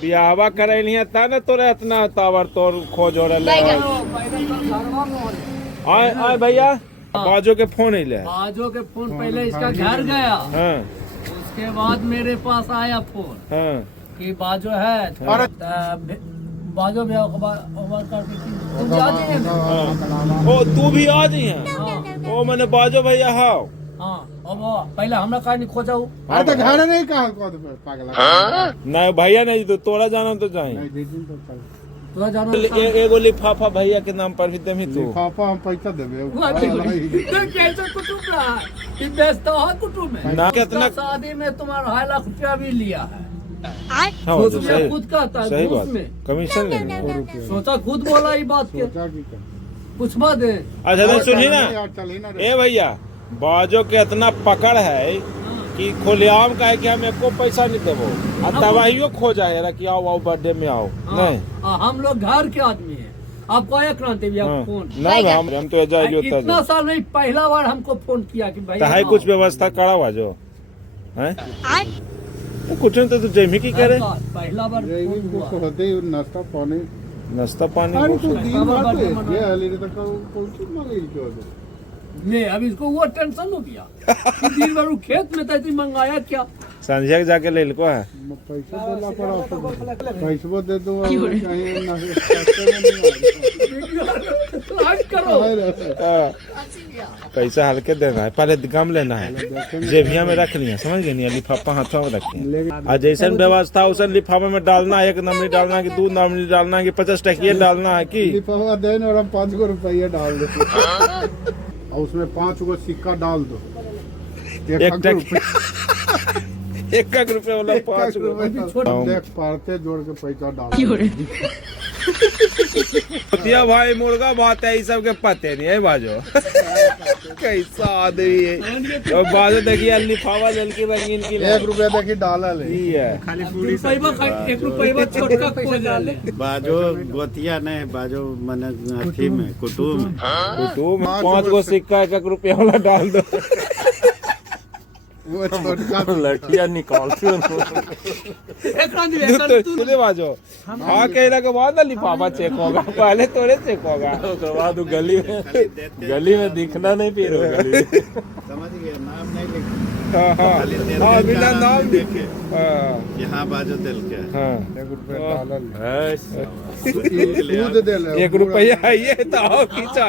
बियाहवा करे लिया था ना तोरे इतना तावर तोर खोज हो रहा है भैया। बाजो के फोन ही ले, बाजो के फोन पहले इसका घर गया। हाँ। उसके बाद मेरे पास आया फोन। हाँ। कि बाजो है बाजो भी ओ तू भी आ जी है। ओ मैंने बाजो भैया हाउ। हाँ अब पहले हमरा का नहीं खोजा। अरे तो घर नहीं कहा पागल नहीं भैया नहीं तो तोरा जाना तो जाए तोरा जानो एगो लिफाफा भैया के नाम पर भी देमी तू। पापा हम पैसा देबे कैसे कुटुंब रहा है बेचता है कुटुंब में ना कितना शादी में तुम्हारा 2.5 लाख रुपया भी लिया है। हाँ तो सही खुद कहता सही है बात में कमीशन लेंगे। सोचा खुद बोला ये बात के पूछवा दे। अच्छा नहीं सुनी ना ए भैया बाजो के इतना पकड़ है कि खुलेआम का है कि हम एको पैसा नहीं देवो और दवाइयो खो जाए कि आओ बर्थडे में आओ। नहीं हम लोग घर के आदमी हैं। आपको आया क्रांति भैया फोन? नहीं हम तो इतना साल नहीं पहला बार हमको फोन किया कि भाई है कुछ व्यवस्था करा हुआ जो है कुछ नहीं तो जेमी की करे पहला बार नाश्ता पानी नाश्ता पानी नहीं अब इसको वो टेंशन हो गया कि दिन भर खेत में था मंगाया क्या संजय जाके ले को है पैसा देला पड़ा पैसा दे दो पैसा हल्के देना है पहले गम लेना है जेबिया में रख लिया समझ गए नहीं लिफाफा हाथों में रखी और जैसे व्यवस्था उसे लिफाफे में डालना है 1 नंबरी डालना है कि 2 नंबरी डालना है कि 50 टकिया डालना है कि लिफाफा देना और हम 5 रुपया डाल दो और उसमें 5 गो सिक्का डाल दो 1 रुपये वाला 5 रुपये पारते जोड़ के पैसा डाल दिया भाई मुर्गा बात है सब के पते नहीं है बाजो कैसा आदमी है और बाजो देखिए लिफाफा ललकी रंगीन की 1 रुपया देखिए डाला ले है खाली पूरी 1 रुपया छोटका खो जाले बाजो गोतिया नहीं बाजो मन अथी में कुटुम 5 गो सिक्का 1 रुपया वाला डाल दो वो छोटका लड़कियां निकालती तूने बाजो हाँ कहने के बाद लिफाफा चेक होगा पहले तोड़े चेक होगा उसके बाद गली में दिखना नहीं फिर समझ गए नाम नहीं लिखा हाँ बिना नाम देखे यहाँ बाजो दिल के 1 रुपया डाला ले 1 रुपया ये तो खींचा